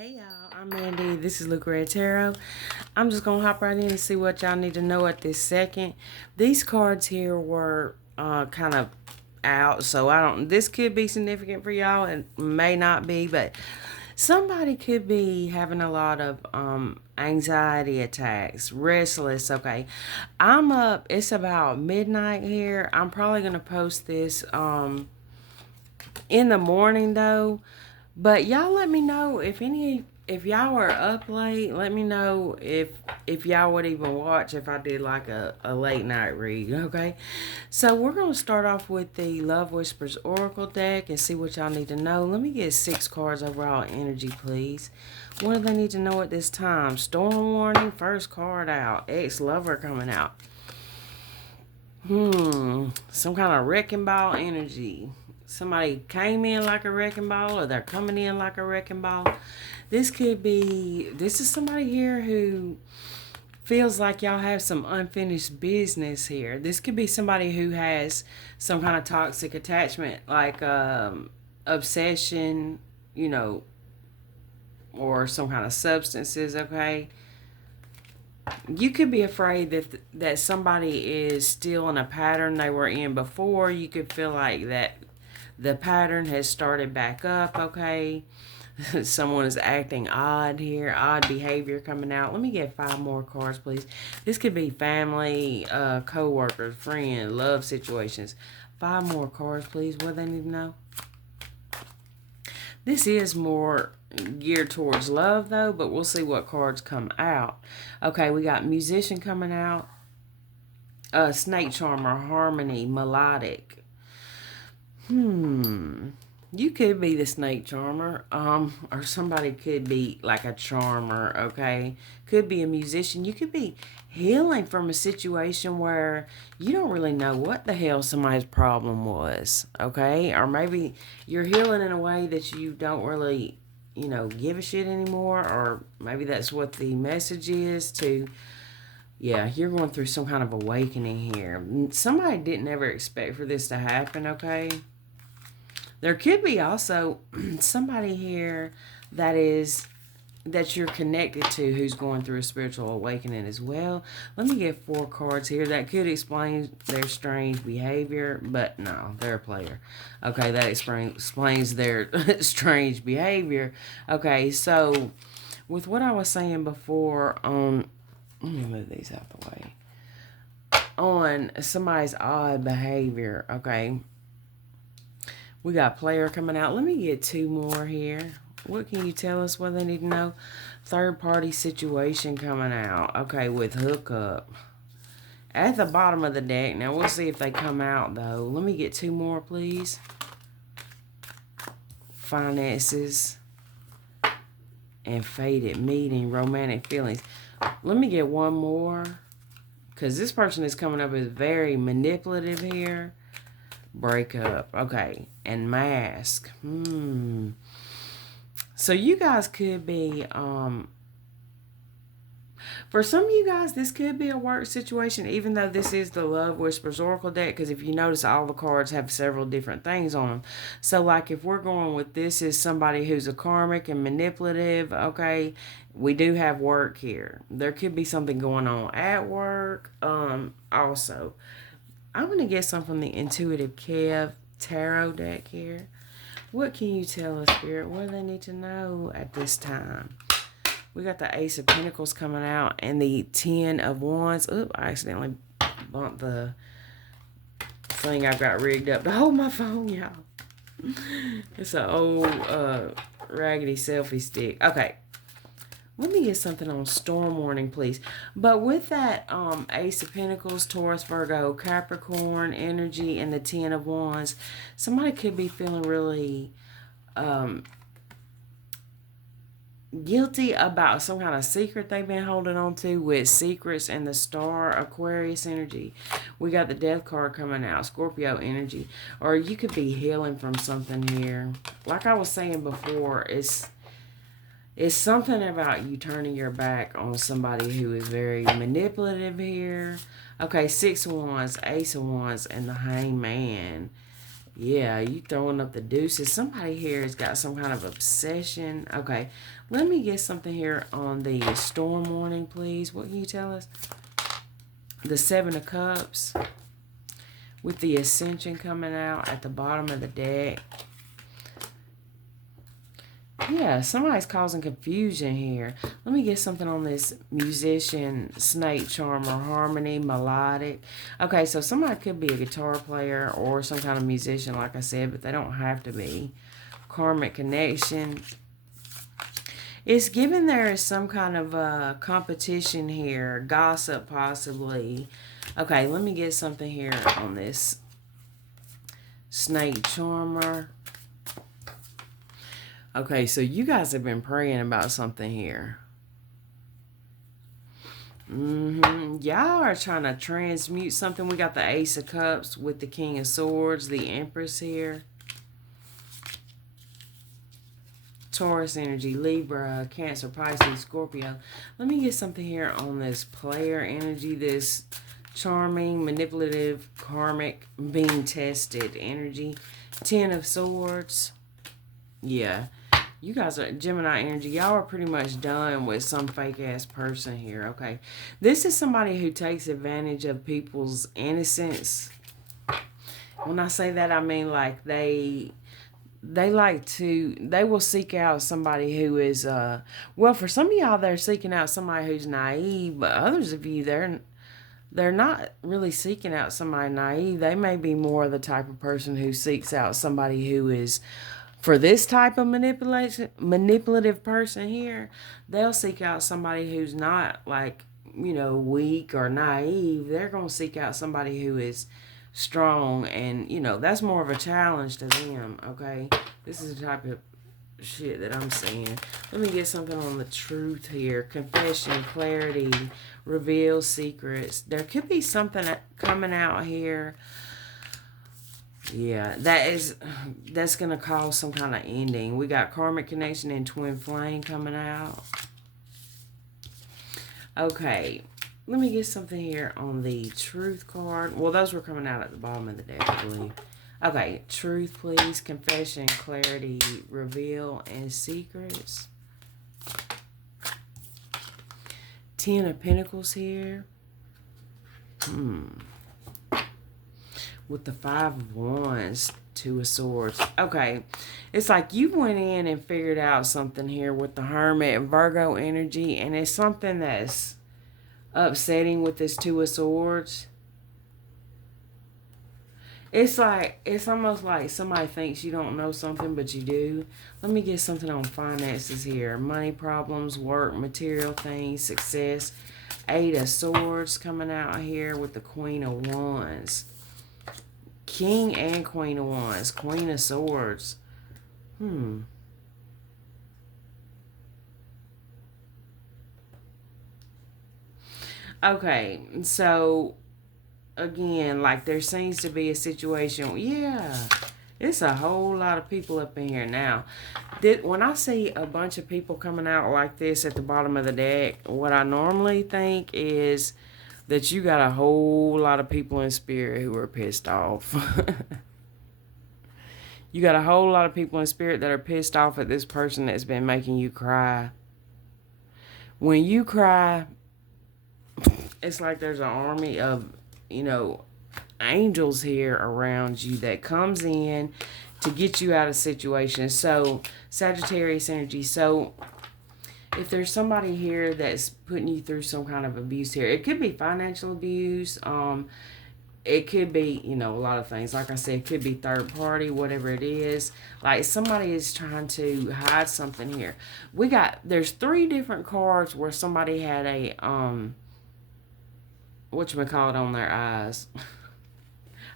Hey y'all, I'm Mandy. This is Luca Tarot. I'm just gonna hop right in and see what y'all need to know at this second. These cards here were kind of out, so I don't. This could be significant for y'all, and may not be, but somebody could be having a lot of anxiety attacks, restless. Okay, I'm up. It's about midnight here. I'm probably gonna post this in the morning though. But y'all let me know if y'all are up late, let me know if y'all would even watch if I did like a late night read, okay? So we're gonna start off with the Love Whispers Oracle deck and see what y'all need to know. Let me get 6 cards overall energy, please. What do they need to know at this time? Storm warning, first card out. Ex-lover coming out. Some kind of wrecking ball energy. Somebody came in like a wrecking ball, or they're coming in like a wrecking ball. This is somebody here who feels like y'all have some unfinished business here. This could be somebody who has some kind of toxic attachment, like obsession, or some kind of substances, okay? You could be afraid that somebody is still in a pattern they were in before. You could feel like that the pattern has started back up, okay? Someone is acting odd here, odd behavior coming out. Let me get 5 more cards, please. This could be family, co-workers, friend, love situations. 5 more cards, please. What do they need to know? This is more geared towards love, though, but we'll see what cards come out. Okay, we got musician coming out. Snake charmer, harmony, melodic. You could be the snake charmer, or somebody could be like a charmer, okay? Could be a musician. You could be healing from a situation where you don't really know what the hell somebody's problem was, okay? Or maybe you're healing in a way that you don't really, give a shit anymore, or maybe that's what the message is to. Yeah, you're going through some kind of awakening here. Somebody didn't ever expect for this to happen, okay? There could be also somebody here that you're connected to who's going through a spiritual awakening as well. Let me get 4 cards here that could explain their strange behavior, but no, they're a player. Okay, that explains their strange behavior. Okay, so with what I was saying before on, let me move these out the way, on somebody's odd behavior, okay, we got player coming out. Let me get 2 more here. What can you tell us what they need to know? Third party situation coming out. Okay, with hookup. At the bottom of the deck. Now, we'll see if they come out, though. Let me get 2 more, please. Finances. And faded meeting. Romantic feelings. Let me get 1 more. Because this person is coming up as very manipulative here. Breakup. Okay. And mask. So you guys could be, for some of you guys, this could be a work situation, even though this is the Love Whispers Oracle deck, because if you notice, all the cards have several different things on them. So, like, if we're going with this is somebody who's a karmic and manipulative, okay, we do have work here. There could be something going on at work, also. I'm going to get some from the Intuitive Kev Tarot deck here. What can you tell us, Spirit? What do they need to know at this time? We got the Ace of Pentacles coming out and the 10 of Wands. Oop, I accidentally bumped the thing I've got rigged up to hold my phone, y'all. It's an old raggedy selfie stick. Okay. Let me get something on storm warning, please. But with that Ace of Pentacles, Taurus, Virgo, Capricorn energy, and the 10 of Wands, somebody could be feeling really guilty about some kind of secret they've been holding on to with secrets and the Star, Aquarius energy. We got the Death card coming out, Scorpio energy. Or you could be healing from something here. Like I was saying before, it's something about you turning your back on somebody who is very manipulative here. Okay, 6 of Wands, Ace of Wands, and the Hangman. Yeah, you throwing up the deuces. Somebody here has got some kind of obsession. Okay, let me get something here on the storm warning, please. What can you tell us? The Seven of Cups with the Ascension coming out at the bottom of the deck. Yeah, somebody's causing confusion here. Let me get something on this musician, snake charmer, harmony, melodic. Okay, so somebody could be a guitar player or some kind of musician, like I said, but they don't have to be. Karmic connection. It's given there is some kind of competition here, gossip possibly. Okay, let me get something here on this snake charmer. Okay, so you guys have been praying about something here. Y'all are trying to transmute something. We got the Ace of Cups with the King of Swords, the Empress here. Taurus energy, Libra, Cancer, Pisces, Scorpio. Let me get something here on this player energy, this charming, manipulative, karmic, being tested energy. Ten of Swords. Yeah. You guys are Gemini energy. Y'all are pretty much done with some fake ass person here, okay? This is somebody who takes advantage of people's innocence. When I say that, I mean like they will seek out somebody who is well, for some of y'all they're seeking out somebody who's naive, but others of you they're not really seeking out somebody naive. They may be more the type of person who seeks out somebody who is, for this type of manipulative person here, they'll seek out somebody who's not like, weak or naive. They're going to seek out somebody who is strong, and that's more of a challenge to them. Okay, this is the type of shit that I'm seeing. Let me get something on the truth here. Confession, clarity, reveal secrets. There could be something coming out here. Yeah, that's gonna cause some kind of ending. We got karmic connection and twin flame coming out. Okay, let me get something here on the truth card. Well, those were coming out at the bottom of the deck, I believe. Okay, truth, please. Confession, clarity, reveal, and secrets. Ten of Pentacles here. With the Five of Wands, Two of Swords. Okay, it's like you went in and figured out something here with the Hermit and Virgo energy, and it's something that's upsetting with this Two of Swords. It's almost like somebody thinks you don't know something, but you do. Let me get something on finances here. Money problems, work, material things, success. Eight of Swords coming out here with the Queen of Wands. King and Queen of Wands. Queen of Swords. Okay, so again, like there seems to be a situation. Yeah, it's a whole lot of people up in here now. When I see a bunch of people coming out like this at the bottom of the deck, what I normally think is that you got a whole lot of people in spirit who are pissed off. You got a whole lot of people in spirit that are pissed off at this person that's been making you cry. When you cry, it's like there's an army of, angels here around you that comes in to get you out of situations. So, Sagittarius energy. So, if there's somebody here that's putting you through some kind of abuse here, it could be financial abuse. It could be, a lot of things. Like I said, it could be third party, whatever it is. Like somebody is trying to hide something here. There's 3 different cards where somebody had a, whatchamacallit on their eyes.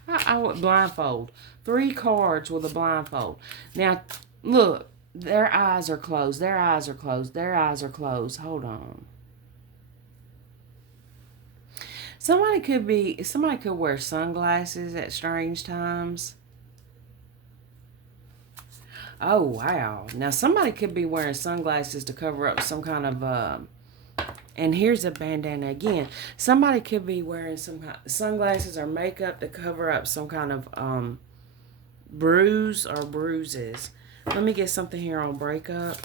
I would blindfold. 3 cards with a blindfold. Now, look, their eyes are closed. Their eyes are closed. Their eyes are closed. Hold on. Somebody could wear sunglasses at strange times. Oh, wow. Now, somebody could be wearing sunglasses to cover up some kind of, and here's a bandana again. Somebody could be wearing some kind of sunglasses or makeup to cover up some kind of, Bruise or bruises. Let me get something here on breakup.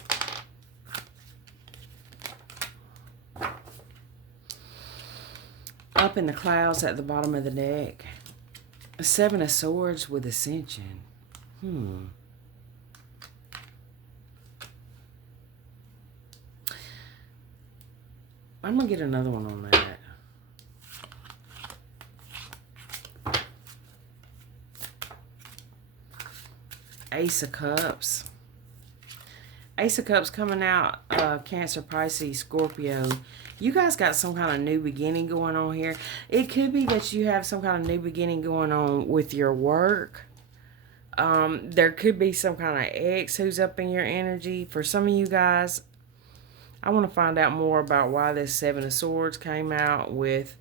Up in the clouds at the bottom of the deck. Seven of Swords with Ascension. I'm going to get another one on that. Ace of Cups. Ace of Cups coming out, Cancer, Pisces, Scorpio. You guys got some kind of new beginning going on here. It could be that you have some kind of new beginning going on with your work. There could be some kind of ex who's up in your energy. For some of you guys, I want to find out more about why this Seven of Swords came out with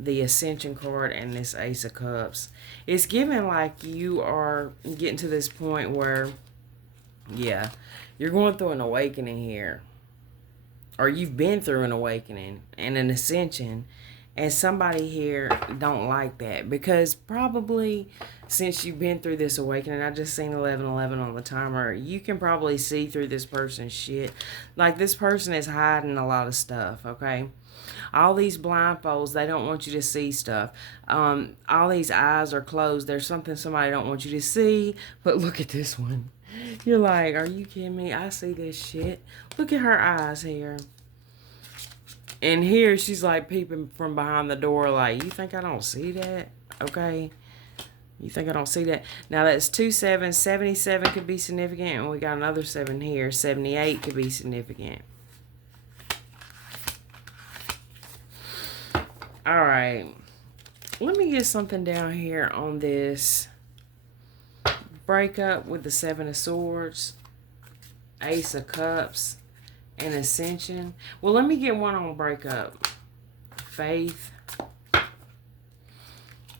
the Ascension card and this Ace of Cups. It's giving like you are getting to this point where, yeah, you're going through an awakening here. Or you've been through an awakening and an ascension. And somebody here don't like that. Because probably since you've been through this awakening, I just seen 1111 on the timer. You can probably see through this person's shit. Like this person is hiding a lot of stuff, okay? All these blindfolds, they don't want you to see stuff. All these eyes are closed. There's something somebody don't want you to see. But look at this one. You're like, are you kidding me? I see this shit. Look at her eyes here. And here she's like peeping from behind the door like, you think I don't see that? Okay. You think I don't see that? Now that's 27. 77 could be significant. And we got another 7 here. 78 could be significant. Alright. Let me get something down here on this breakup with the Seven of Swords, Ace of Cups, and Ascension. Well, let me get one on breakup. Faith.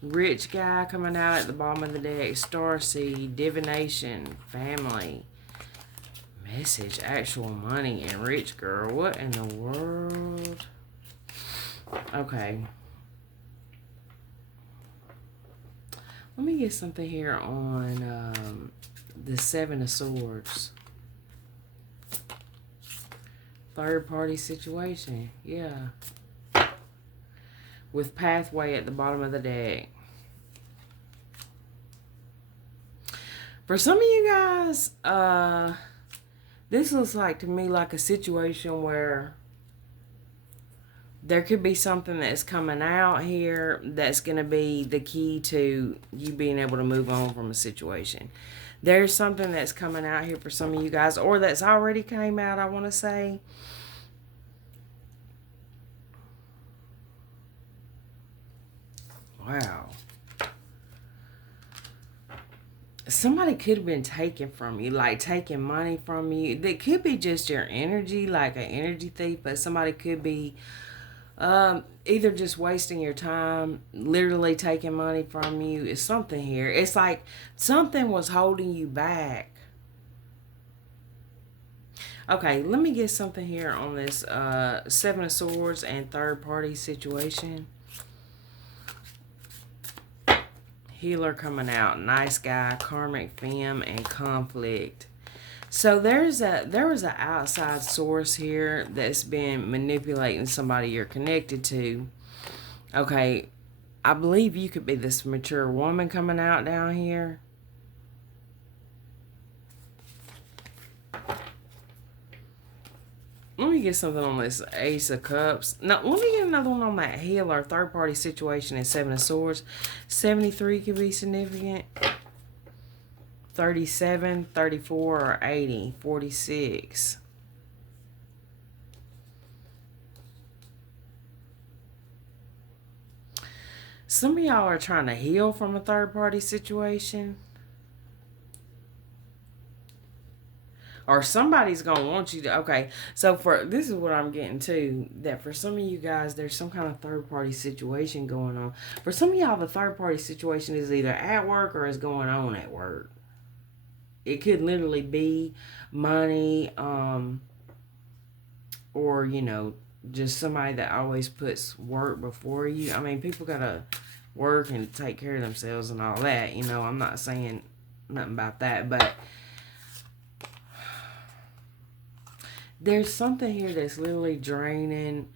Rich guy coming out at the bottom of the deck. Starseed, Divination, Family, Message, Actual Money, and Rich girl. What in the world? Okay. Let me get something here on the Seven of Swords. Third party situation. Yeah. With Pathway at the bottom of the deck. For some of you guys, this looks like to me like a situation where there could be something that's coming out here that's going to be the key to you being able to move on from a situation. There's something that's coming out here for some of you guys, or that's already came out, I want to say. Wow. Somebody could have been taken from you, like taking money from you. It could be just your energy, like an energy thief, but somebody could be either just wasting your time, literally taking money from you. It's something here. It's like something was holding you back. Okay, let me get something here on this Seven of Swords and third party situation. Healer coming out. Nice guy, karmic femme, and conflict. So there was an outside source here that's been manipulating somebody you're connected to. Okay, I believe you could be this mature woman coming out down here. Let me get something on this Ace of Cups. No, let me get another one on that healer, third party situation and Seven of Swords. 73 could be significant. 37, 34, or 80, 46. Some of y'all are trying to heal from a third-party situation. Or somebody's going to want you to... Okay, so this is what I'm getting to. That for some of you guys, there's some kind of third-party situation going on. For some of y'all, the third-party situation is either at work or is going on at work. It could literally be money, or, you know, just somebody that always puts work before you. I mean, people gotta work and take care of themselves and all that. You know, I'm not saying nothing about that. But there's something here that's literally draining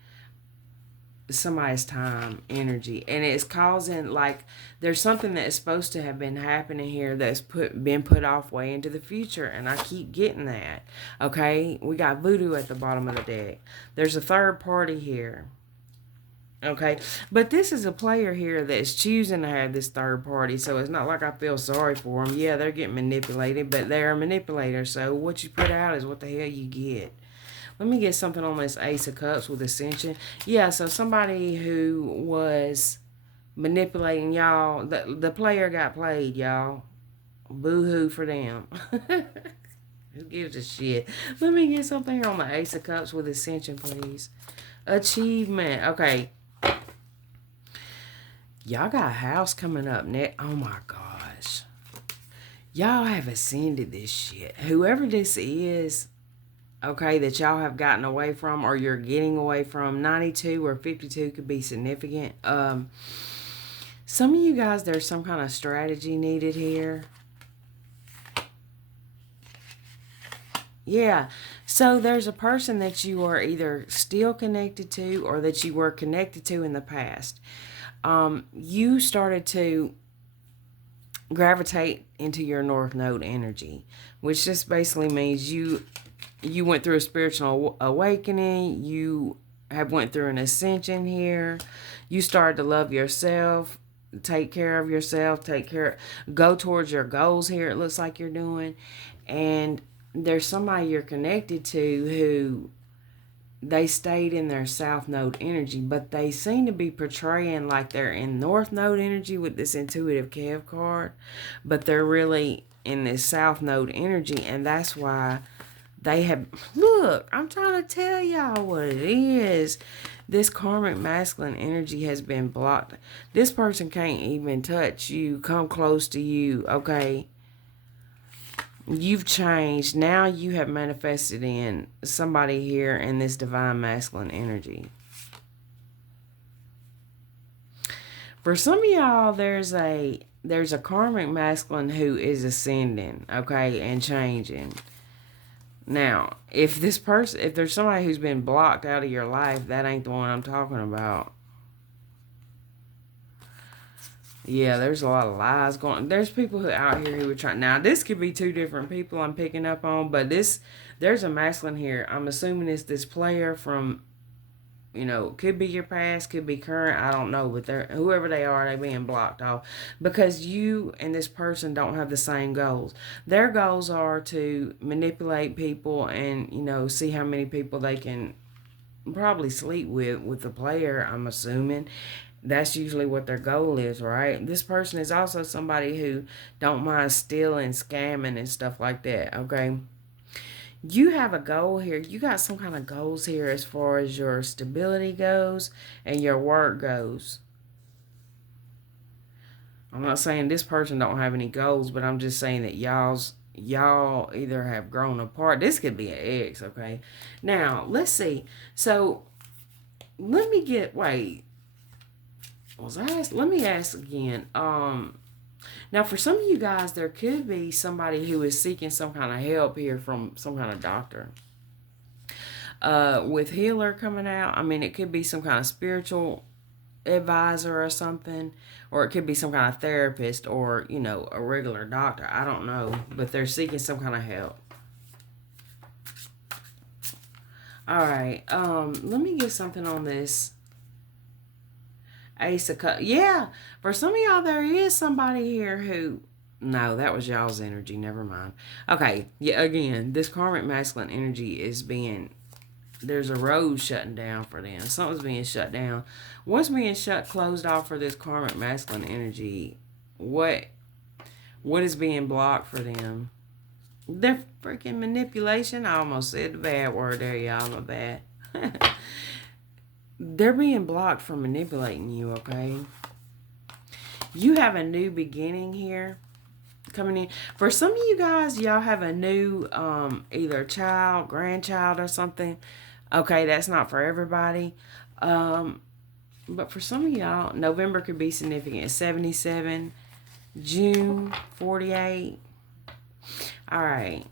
somebody's time, energy, and it's causing, like, there's something that is supposed to have been happening here that's been put off way into the future, and I keep getting that. Okay, we got voodoo at the bottom of the deck. There's a third party here. Okay, but this is a player here that's choosing to have this third party, so it's not like I feel sorry for them. Yeah, they're getting manipulated, but they're a manipulator, so what you put out is what the hell you get. Let me get something on this Ace of Cups with Ascension. Yeah, so somebody who was manipulating y'all, the player got played, y'all. Boo-hoo for them. Who gives a shit? Let me get something on the Ace of Cups with Ascension, please. Achievement. Okay. Y'all got a house coming up next. Oh, my gosh. Y'all have ascended this shit. Whoever this is, okay, that y'all have gotten away from or you're getting away from, 92 or 52 could be significant. Some of you guys, there's some kind of strategy needed here. Yeah, so there's a person that you are either still connected to or that you were connected to in the past. You started to gravitate into your North Node energy, which just basically means you went through a spiritual awakening. You have went through an ascension here. You started to love yourself, take care of yourself, go towards your goals here. It looks like you're doing. And there's somebody you're connected to who they stayed in their South Node energy, but they seem to be portraying like they're in North Node energy with this intuitive Kev card, but they're really in this South Node energy, and that's why they have, look, I'm trying to tell y'all what it is. This karmic masculine energy has been blocked. This person can't even touch you, come close to you, okay? You've changed. Now you have manifested in somebody here in this divine masculine energy. For some of y'all, there's a karmic masculine who is ascending, okay, and changing. Now, if there's somebody who's been blocked out of your life, that ain't the one I'm talking about. Yeah, there's a lot of lies going. There's people out here who are trying. Now, this could be two different people I'm picking up on, but there's a masculine here. I'm assuming it's this player from, could be your past, could be current. I don't know, but whoever they are, they being blocked off because you and this person don't have the same goals. Their goals are to manipulate people and see how many people they can probably sleep with the player. I'm assuming. That's usually what their goal is, right? This person is also somebody who don't mind stealing, scamming, and stuff like that, okay? You have a goal here. You got some kind of goals here as far as your stability goes and your work goes. I'm not saying this person don't have any goals, but I'm just saying that y'all either have grown apart. This could be an ex, okay? Now, let's see. So, let me ask again. Now for some of you guys, there could be somebody who is seeking some kind of help here from some kind of doctor. With healer coming out, I mean, it could be some kind of spiritual advisor or something, or it could be some kind of therapist or, a regular doctor. I don't know, but they're seeking some kind of help. All right, let me get something on this Ace of Cups. Yeah, for some of y'all, there is somebody here who... No, that was y'all's energy. Never mind. Okay, yeah, again, this karmic masculine energy is being... There's a road shutting down for them. Something's being shut down. What's being closed off for this karmic masculine energy? What is being blocked for them? Their freaking manipulation. I almost said the bad word there, y'all. My bad. They're being blocked from manipulating you, okay? You have a new beginning here coming in. For some of you guys, y'all have a new either child, grandchild, or something. Okay, that's not for everybody. But for some of y'all, November could be significant. 77, June, 48. All right.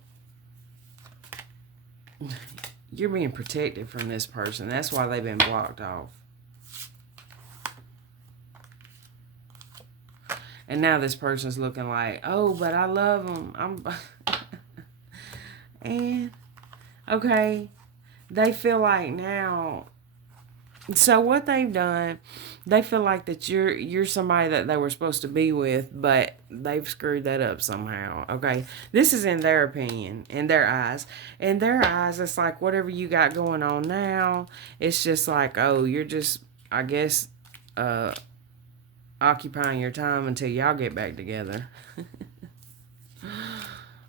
You're being protected from this person. That's why they've been blocked off. And now this person's looking like, oh, but I love them. And, okay, they feel like now. So what they've done, they feel like that you're somebody that they were supposed to be with, but they've screwed that up somehow. Okay, this is in their opinion, in their eyes. In their eyes, it's like whatever you got going on now, it's just like, oh, you're just, I guess, occupying your time until y'all get back together.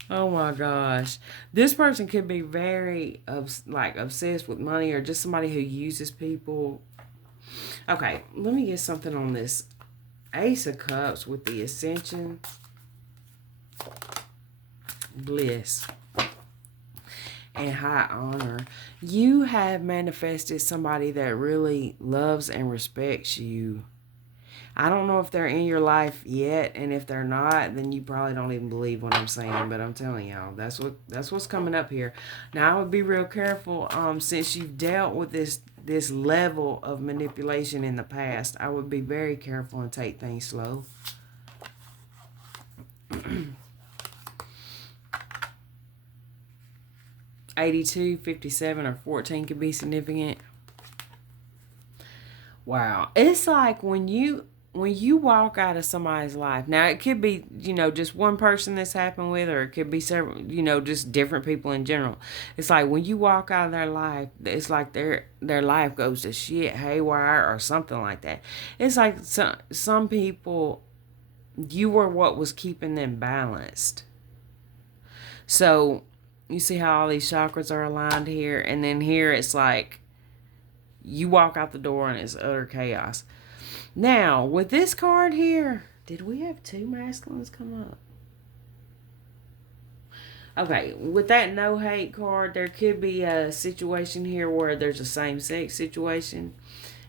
Oh my gosh. This person could be very obsessed with money, or just somebody who uses people. Okay, let me get something on this Ace of Cups with the Ascension, Bliss, and High Honor. You have manifested somebody that really loves and respects you. I don't know if they're in your life yet, and if they're not, then you probably don't even believe what I'm saying. But I'm telling y'all, that's what's coming up here. Now I would be real careful, since you've dealt with this level of manipulation in the past. I would be very careful and take things slow. 82, 57, or 14 could be significant. Wow, it's like when you walk out of somebody's life. Now, it could be, just one person this happened with, or it could be several, just different people in general. It's like when you walk out of their life, it's like their life goes to shit, haywire, or something like that. It's like some people, you were what was keeping them balanced. So, you see how all these chakras are aligned here, and then here it's like you walk out the door and it's utter chaos. Now, with this card here, did we have two masculines come up? Okay, with that no hate card, there could be a situation here where there's a same-sex situation.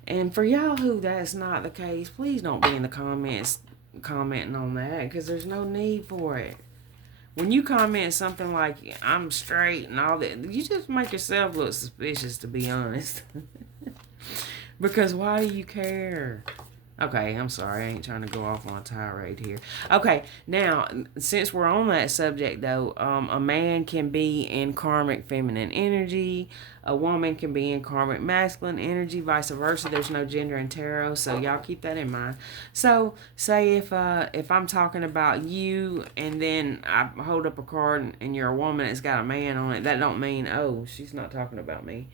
And for y'all who that's not the case, please don't be in the comments commenting on that, because there's no need for it. When you comment something like, I'm straight and all that, you just make yourself look suspicious, to be honest. Because why do you care? Okay, I'm sorry. I ain't trying to go off on a tirade here. Okay, now, since we're on that subject, though, a man can be in karmic feminine energy. A woman can be in karmic masculine energy, vice versa. There's no gender in tarot, so y'all keep that in mind. So, say if I'm talking about you, and then I hold up a card, and you're a woman that's got a man on it, that don't mean, oh, she's not talking about me.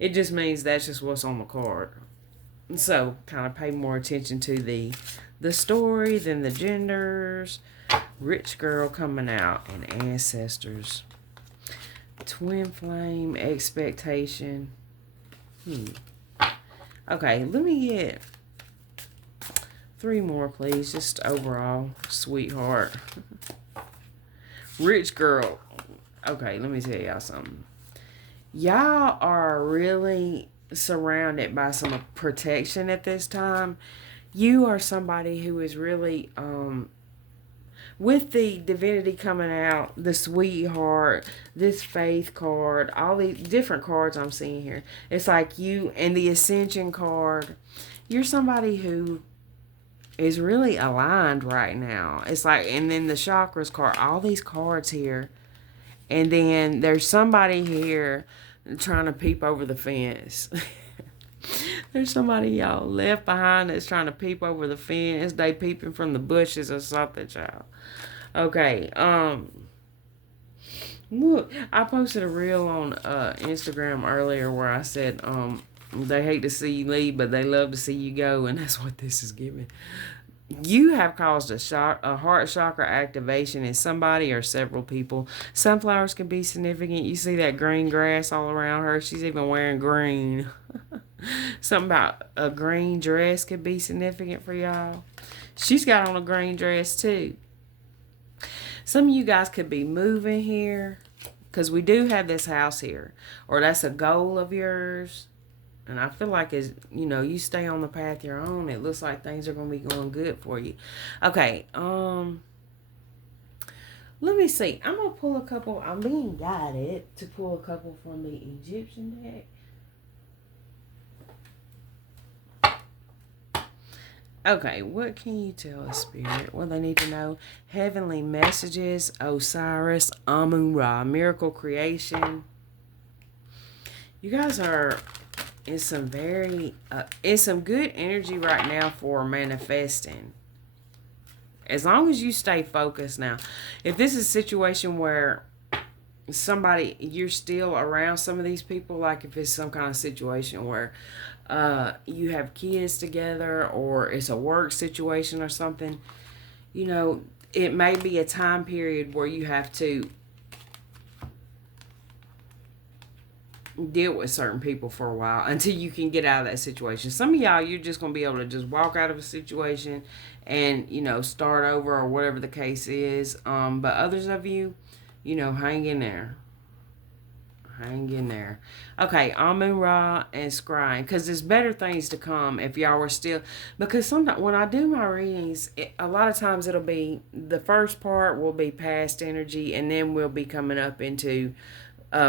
It just means that's just what's on the card. So, kind of pay more attention to the story than the genders. Rich girl coming out, and ancestors. Twin flame, expectation. Okay, let me get 3 more, please. Just overall, sweetheart. Rich girl. Okay, let me tell y'all something. Y'all are really surrounded by some protection at this time. You are somebody who is really with the divinity coming out, the sweetheart, this faith card, all these different cards I'm seeing here. It's like you, and the ascension card, you're somebody who is really aligned right now. It's like, and then the chakras card, all these cards here, and then there's somebody here trying to peep over the fence. There's somebody y'all left behind that's trying to peep over the fence. They peeping from the bushes or something, child. Okay, look, I posted a reel on Instagram earlier where I said they hate to see you leave, but they love to see you go, and that's what this is giving. You have caused a heart chakra activation in somebody or several people. Sunflowers can be significant. You see that green grass all around her. She's even wearing green. Something about a green dress could be significant for y'all. She's got on a green dress too. Some of you guys could be moving here, because we do have this house here, or that's a goal of yours. And I feel like, as you stay on the path you're on, it looks like things are going to be going good for you. Okay, Let me see. I'm gonna pull a couple. I'm being guided to pull a couple from the Egyptian deck. Okay, what can you tell us, Spirit? What they need to know? Heavenly messages, Osiris, Amun Ra, miracle creation. You guys are in some in some good energy right now for manifesting. As long as you stay focused now. If this is a situation where you're still around some of these people, like if it's some kind of situation where you have kids together or it's a work situation or something, it may be a time period where you have to deal with certain people for a while until you can get out of that situation. Some of y'all, you're just going to be able to just walk out of a situation and, start over or whatever the case is. But others of you, hang in there. Hang in there. Okay, Amun Ra and Scrying. Because there's better things to come if y'all were still... Because sometimes when I do my readings, a lot of times it'll be... The first part will be past energy, and then we'll be coming up into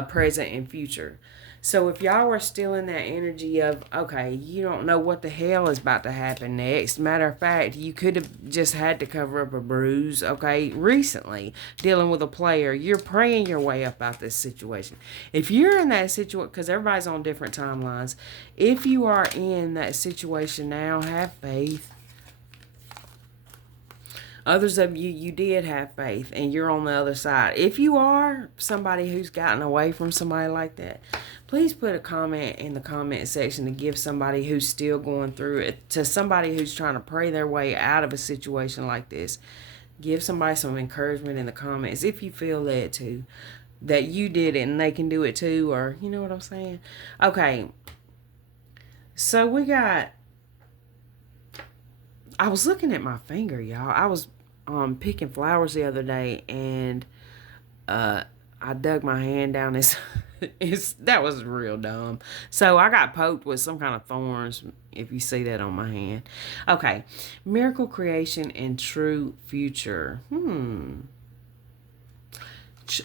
present and future. So if y'all were still in that energy of, okay, you don't know what the hell is about to happen next. Matter of fact, you could have just had to cover up a bruise, okay, recently, dealing with a player. You're praying your way up out this situation. If you're in that situation, because everybody's on different timelines, if you are in that situation now, have faith. Others of you, you did have faith and you're on the other side. If you are somebody who's gotten away from somebody like that, please put a comment in the comment section to give somebody who's still going through it, to somebody who's trying to pray their way out of a situation like this. Give somebody some encouragement in the comments if you feel led to, that you did it and they can do it too, or you know what I'm saying? Okay, so we got... I was looking at my finger, y'all. I was picking flowers the other day, and I dug my hand down. That was real dumb. So I got poked with some kind of thorns, if you see that on my hand. Okay, miracle creation and true future.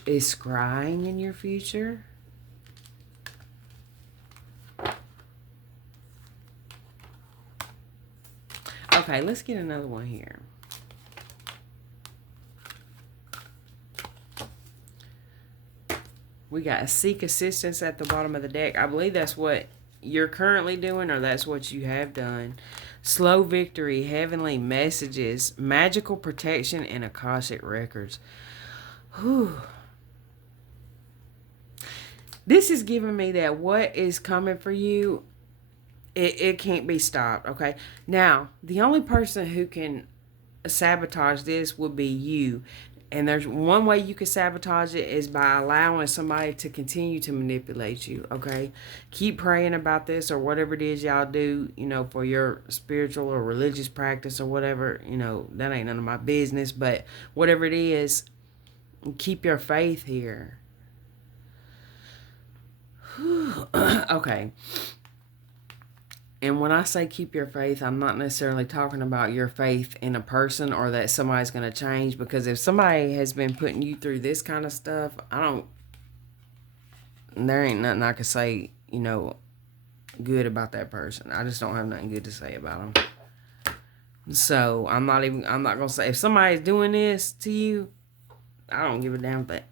Is scrying in your future? Okay, let's get another one here. We got seek assistance at the bottom of the deck. I believe that's what you're currently doing, or that's what you have done. Slow victory, heavenly messages, magical protection, and Akashic records. Whew. This is giving me that what is coming for you, it can't be stopped, okay? Now, the only person who can sabotage this would be you. And there's one way you can sabotage it is by allowing somebody to continue to manipulate you, okay? Keep praying about this or whatever it is y'all do, for your spiritual or religious practice or whatever. That ain't none of my business. But whatever it is, keep your faith here. Okay. And when I say keep your faith, I'm not necessarily talking about your faith in a person or that somebody's going to change. Because if somebody has been putting you through this kind of stuff, there ain't nothing I can say, good about that person. I just don't have nothing good to say about them. So I'm not going to say, if somebody's doing this to you, I don't give a damn thing.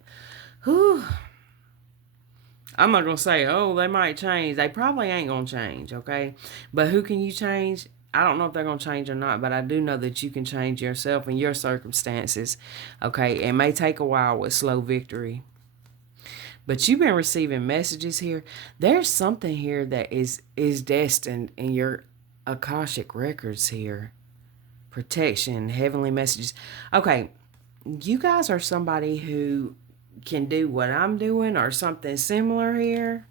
I'm not going to say, oh, they might change. They probably ain't going to change, okay? But who can you change? I don't know if they're going to change or not, but I do know that you can change yourself and your circumstances, okay? It may take a while with slow victory. But you've been receiving messages here. There's something here that is destined in your Akashic records here. Protection, heavenly messages. Okay, you guys are somebody who can do what I'm doing or something similar here.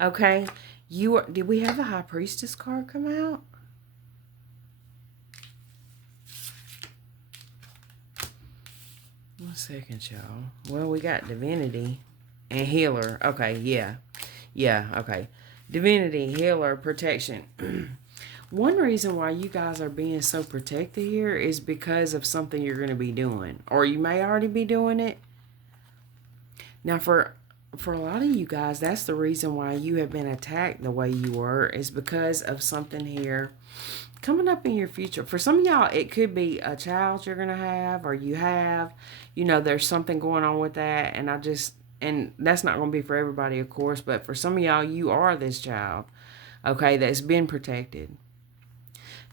Okay, did we have the High Priestess card come out? One second, y'all. Well, we got Divinity and Healer. Okay, yeah, okay. Divinity, Healer, Protection. One reason why you guys are being so protected here is because of something you're going to be doing, or you may already be doing it. Now, for a lot of you guys, that's the reason why you have been attacked the way you were, is because of something here coming up in your future. For some of y'all, it could be a child you're going to have, or you have, there's something going on with that. And that's not going to be for everybody, of course, but for some of y'all, you are this child, okay, that's been protected.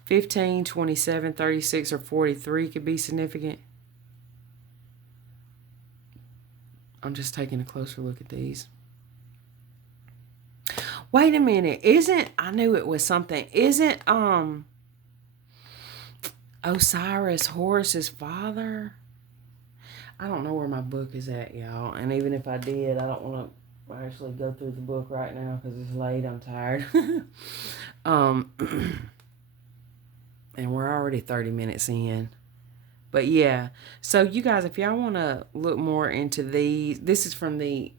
15, 27, 36, or 43 could be significant. I'm just taking a closer look at these. Wait a minute. I knew it was something. Isn't Osiris Horus's father? I don't know where my book is at, y'all. And even if I did, I don't want to actually go through the book right now because it's late. I'm tired. And we're already 30 minutes in. But yeah, so you guys, if y'all want to look more into these, this is from the,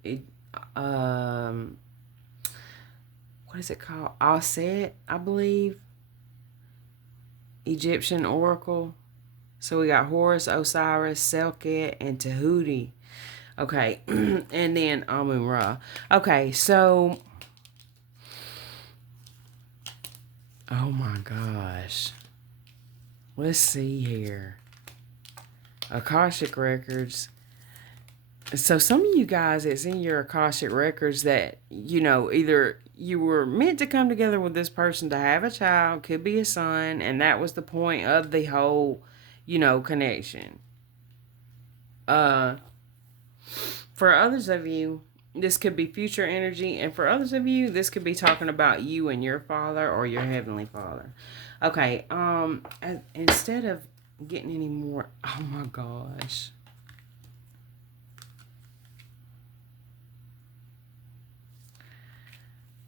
what is it called? Aset, I believe. Egyptian Oracle. So we got Horus, Osiris, Selket, and Tahuti. Okay, and then Amun-Ra. Okay, so, oh my gosh. Let's see here. Akashic Records. So some of you guys, it's in your Akashic Records that, either you were meant to come together with this person to have a child, could be a son, and that was the point of the whole, connection. For others of you, this could be future energy, and for others of you, this could be talking about you and your father or your heavenly father. Okay, instead of getting any more, oh my gosh.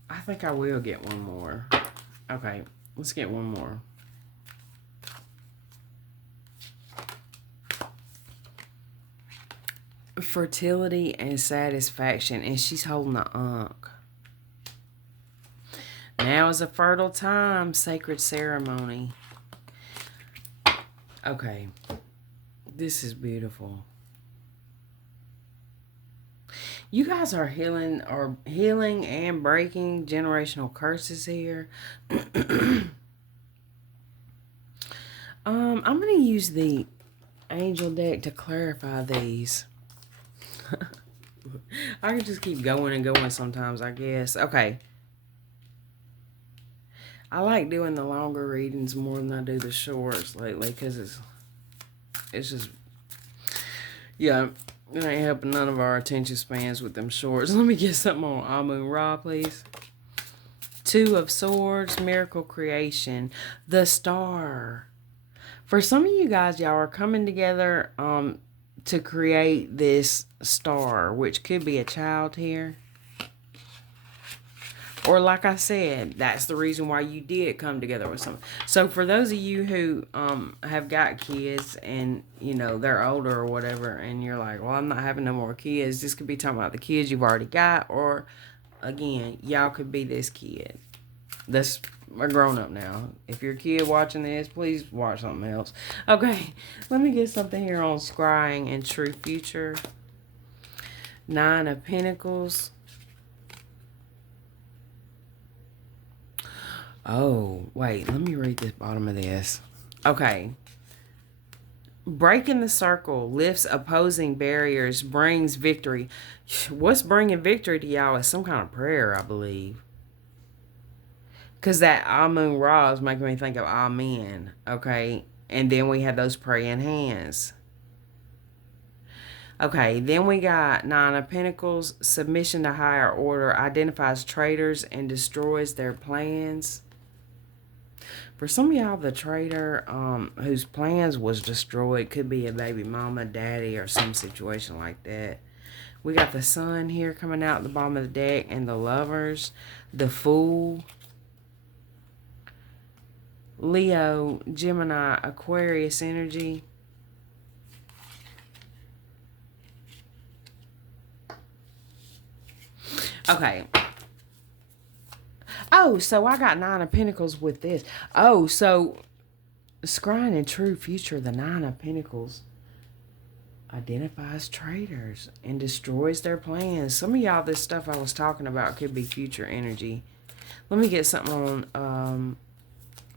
I think I will get one more. Okay, let's get one more. Fertility and satisfaction, and she's holding the Ankh. Now is a fertile time, sacred ceremony. Okay, this is beautiful. You guys are healing and breaking generational curses here. I'm going to use the angel deck to clarify these. I can just keep going and going sometimes, I guess. Okay. I like doing the longer readings more than I do the shorts lately because it's just, yeah, it ain't helping none of our attention spans with them shorts. Let me get something on Amun-Ra, please. 2 of Swords, Miracle Creation, the Star. For some of you guys, y'all are coming together to create this star, which could be a child here. Or like I said, that's the reason why you did come together with someone. So for those of you who have got kids and, they're older or whatever, and you're like, well, I'm not having no more kids. This could be talking about the kids you've already got. Or, again, y'all could be this kid. That's a grown-up now. If you're a kid watching this, please watch something else. Okay, let me get something here on scrying and true future. 9 of Pentacles. Oh, wait, let me read this bottom of this. Okay. Breaking the circle, lifts opposing barriers, brings victory. What's bringing victory to y'all is some kind of prayer, I believe. Because that Amun-Ra is making me think of Amen, okay? And then we had those praying hands. Okay, then we got 9 of Pentacles, submission to higher order, identifies traitors and destroys their plans. For some of y'all, the traitor whose plans was destroyed could be a baby mama, daddy, or some situation like that. We got the Sun here coming out at the bottom of the deck, and the Lovers, the Fool, Leo, Gemini, Aquarius energy. Okay. Oh, so I got Nine of Pentacles with this. Oh, so scrying in true future, the Nine of Pentacles identifies traitors and destroys their plans. Some of y'all, this stuff I was talking about could be future energy. Let me get something on,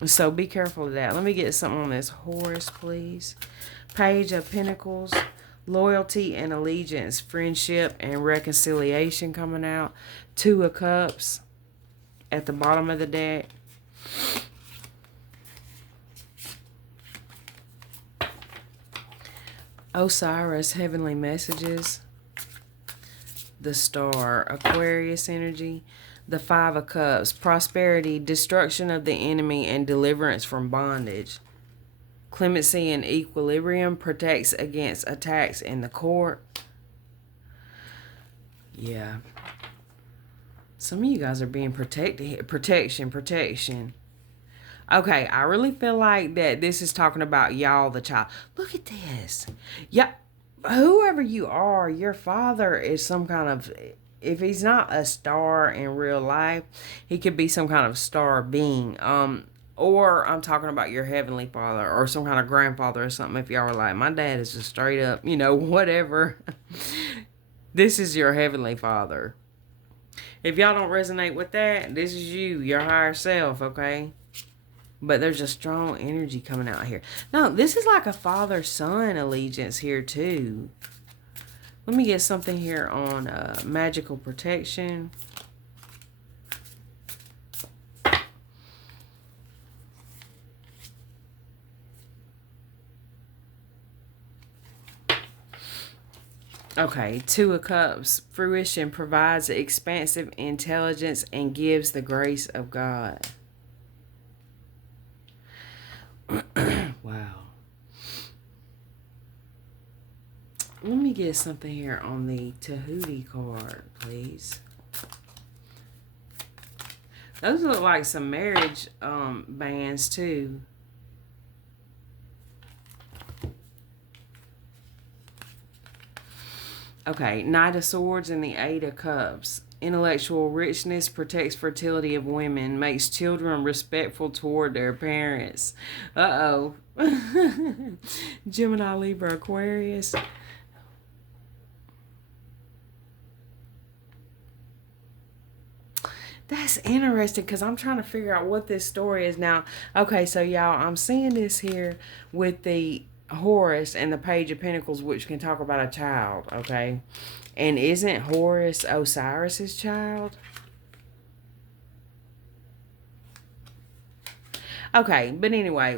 so be careful of that. Let me get something on this Horus, please. Page of Pentacles, loyalty and allegiance, friendship and reconciliation coming out. Two of Cups at the bottom of the deck. Osiris, heavenly messages. The Star, Aquarius energy. The Five of Cups, prosperity, destruction of the enemy, and deliverance from bondage. Clemency and equilibrium, protects against attacks in the court. Yeah. Some of you guys are being protected here. Protection. Okay, I really feel like that this is talking about y'all, the child. Look at this. Yeah, whoever you are, your father is some kind of, if he's not a star in real life, he could be some kind of star being. Or I'm talking about your heavenly father or some kind of grandfather or something. If y'all are like, my dad is just straight up, whatever. This is your heavenly father. If y'all don't resonate with that, this is you, your higher self, okay? But there's a strong energy coming out here. No, this is like a father-son allegiance here, too. Let me get something here on magical protection. Okay, Two of Cups. Fruition provides expansive intelligence and gives the grace of God. Wow. Let me get something here on the Tahuti card, please. Those look like some marriage bands, too. Okay, Knight of Swords and the Eight of Cups. Intellectual richness protects fertility of women, makes children respectful toward their parents. Uh-oh. Gemini, Libra, Aquarius. That's interesting because I'm trying to figure out what this story is now. Okay, so y'all, I'm seeing this here with the Horus and the Page of Pentacles, which can talk about a child, okay? And isn't Horus Osiris's child? Okay, but anyway,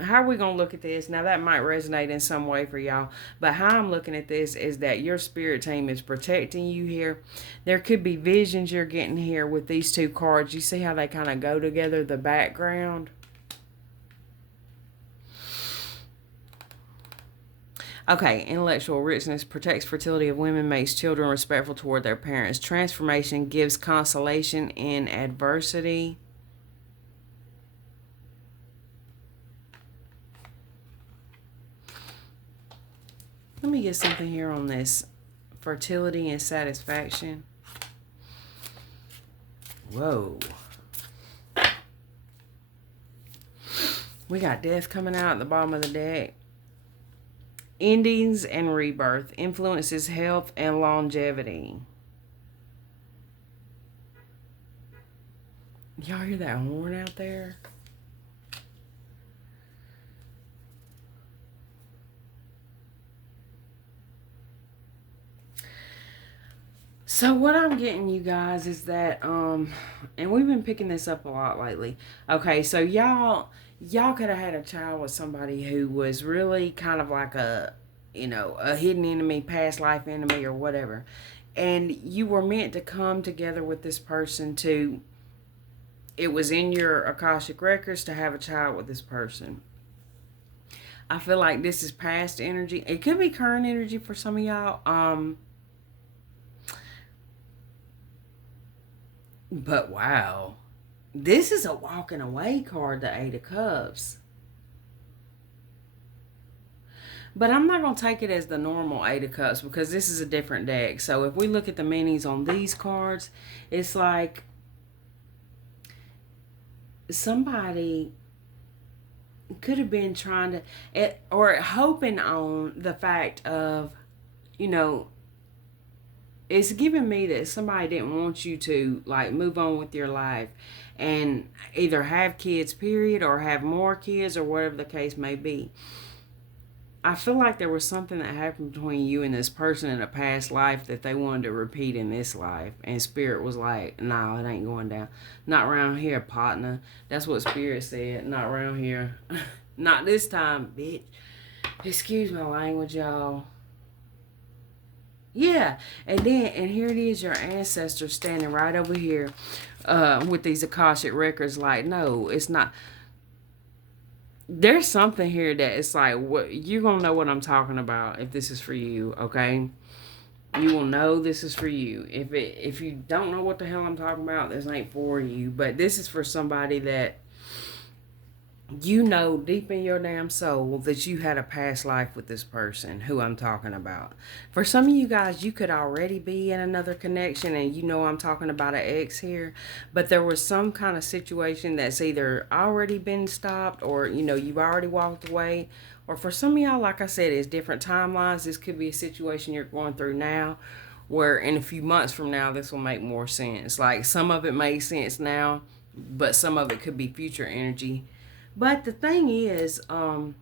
how are we going to look at this? Now, that might resonate in some way for y'all, but how I'm looking at this is that your spirit team is protecting you here. There could be visions you're getting here with these two cards. You see how they kind of go together, the background? Okay, intellectual richness protects fertility of women, makes children respectful toward their parents. Transformation gives consolation in adversity. Let me get something here on this. Fertility and satisfaction. Whoa. We got death coming out at the bottom of the deck. Endings and rebirth influences health and longevity. Y'all hear that horn out there? So what I'm getting, you guys, is that, and we've been picking this up a lot lately. Okay, so y'all could have had a child with somebody who was really kind of like a hidden enemy, past life enemy or whatever. And you were meant to come together with this person it was in your Akashic records to have a child with this person. I feel like this is past energy. It could be current energy for some of y'all. But wow. This is a walking away card, the Eight of Cups. But I'm not going to take it as the normal Eight of Cups because this is a different deck. So if we look at the meanings on these cards, it's like somebody could have been trying to, or hoping on the fact of, you know, it's giving me that somebody didn't want you to like move on with your life and either have kids, period, or have more kids, or whatever the case may be. I feel like there was something that happened between you and this person in a past life that they wanted to repeat in this life. And Spirit was like, no, it ain't going down. Not around here, partner. That's what Spirit said. Not around here. Not this time, bitch. Excuse my language, y'all. Yeah. And here it is, your ancestors standing right over here with these Akashic records. Like, no, it's not. There's something here that it's like, what, you're gonna know what I'm talking about if this is for you, okay? You will know this is for you. If you don't know what the hell I'm talking about, this ain't for you. But this is for somebody that you know deep in your damn soul that you had a past life with this person who I'm talking about. For some of you guys, you could already be in another connection, and you know I'm talking about an ex here, but there was some kind of situation that's either already been stopped, or you know you've already walked away. Or for some of y'all, like I said, it's different timelines. This could be a situation you're going through now, where in a few months from now this will make more sense. Like some of it makes sense now, but some of it could be future energy. But the thing is, a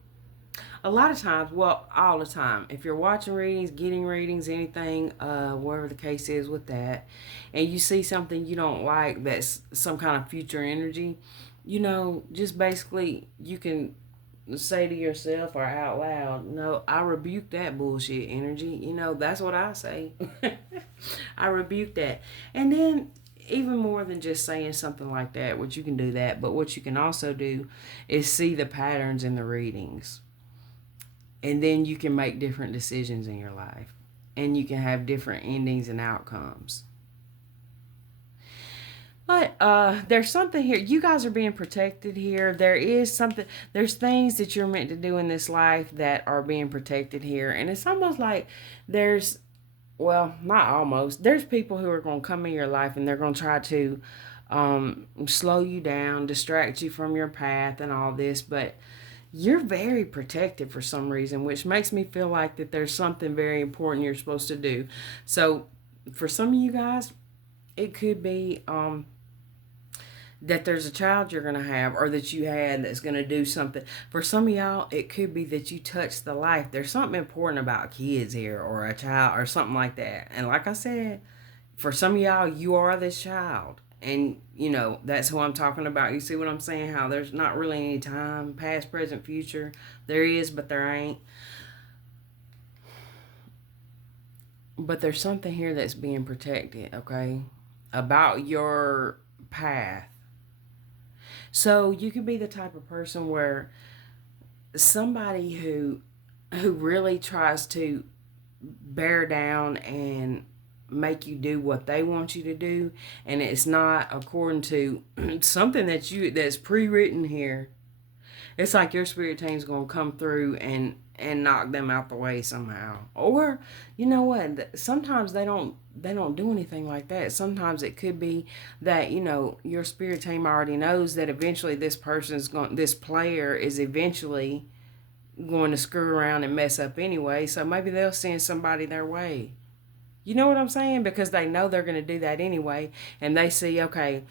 lot of times, well, all the time, if you're watching readings, getting readings, anything, whatever the case is with that, and you see something you don't like that's some kind of future energy, you know, just basically you can say to yourself or out loud, no, I rebuke that bullshit energy. You know, that's what I say. I rebuke that. And then even more than just saying something like that, which you can do that, but what you can also do is see the patterns in the readings. And then you can make different decisions in your life. And you can have different endings and outcomes. But there's something here. You guys are being protected here. There is something. There's things that you're meant to do in this life that are being protected here. And it's almost like there's, well, not almost. There's people who are going to come in your life and they're going to try to slow you down, distract you from your path and all this. But you're very protected for some reason, which makes me feel like that there's something very important you're supposed to do. So for some of you guys, it could be that there's a child you're going to have, or that you had, that's going to do something. For some of y'all, it could be that you touch the life. There's something important about kids here, or a child, or something like that. And like I said, for some of y'all, you are this child. And, you know, that's who I'm talking about. You see what I'm saying? How there's not really any time, past, present, future. There is, but there ain't. But there's something here that's being protected, okay? About your path. So you could be the type of person where somebody who really tries to bear down and make you do what they want you to do, and it's not according to something that's pre-written here. It's like your spirit team's gonna come through and knock them out the way somehow. Or you know what? Sometimes they don't do anything like that. Sometimes it could be that, you know, your spirit team already knows that eventually this player is eventually going to screw around and mess up anyway. So maybe they'll send somebody their way. You know what I'm saying? Because they know they're going to do that anyway, and they see, okay,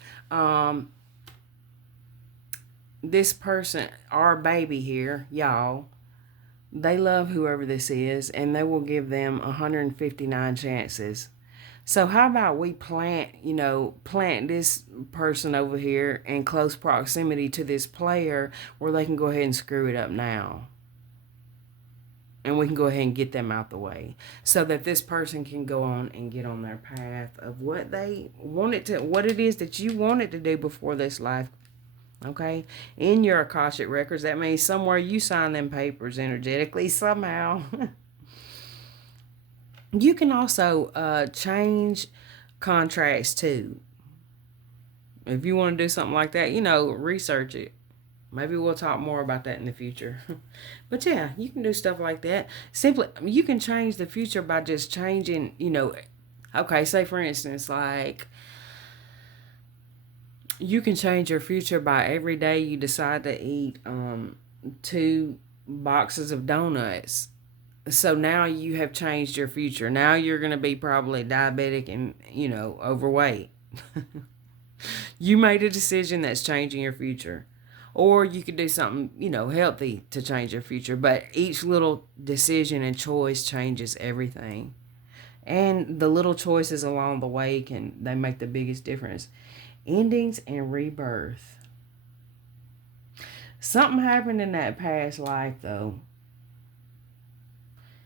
this person, our baby here, y'all, they love whoever this is, and they will give them 159 chances. So how about we plant this person over here in close proximity to this player where they can go ahead and screw it up now. And we can go ahead and get them out the way so that this person can go on and get on their path of what they wanted to, what it is that you wanted to do before this life. Okay, in your Akashic records, that means somewhere you sign them papers energetically somehow. You can also change contracts too. If you want to do something like that, research it. Maybe we'll talk more about that in the future. But yeah, you can do stuff like that. Simply, you can change the future by just changing, okay, say for instance, like, You can change your future by every day you decide to eat 2 boxes of donuts. So now you have changed your future. Now you're going to be probably diabetic and, overweight. You made a decision that's changing your future. Or you could do something, healthy to change your future. But each little decision and choice changes everything. And the little choices along the way they make the biggest difference. Endings and rebirth. Something happened in that past life though.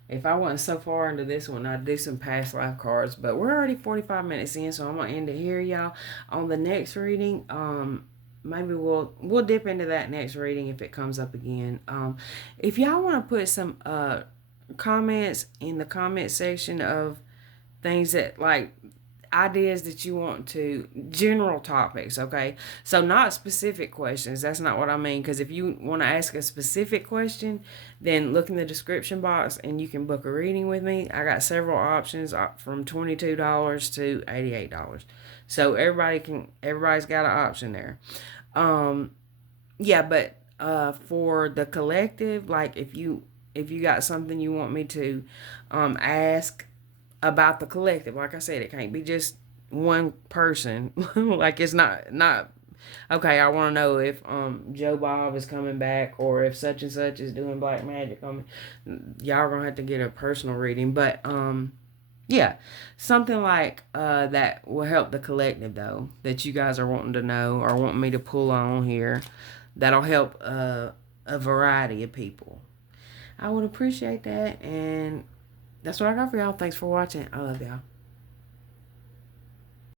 If I wasn't so far into this one, I'd do some past life cards. But we're already 45 minutes in, so I'm gonna end it here, y'all. On the next reading, maybe we'll dip into that next reading if it comes up again. If y'all want to put some comments in the comment section of things that like ideas that you want to general topics, okay, so not specific questions, that's not what I mean, because if you want to ask a specific question, then look in the description box and you can book a reading with me. I got several options from $22 to $88, so everybody's got an option there. Yeah, but for the collective, like if you got something you want me to ask about the collective. Like I said, it can't be just one person. Like it's not okay. I want to know if Joe Bob is coming back or if such and such is doing black magic. Y'all gonna have to get a personal reading, but yeah, something like that will help the collective though. That you guys are wanting to know or wanting me to pull on here. That'll help a variety of people. I would appreciate that, and that's what I got for y'all. Thanks for watching. I love y'all.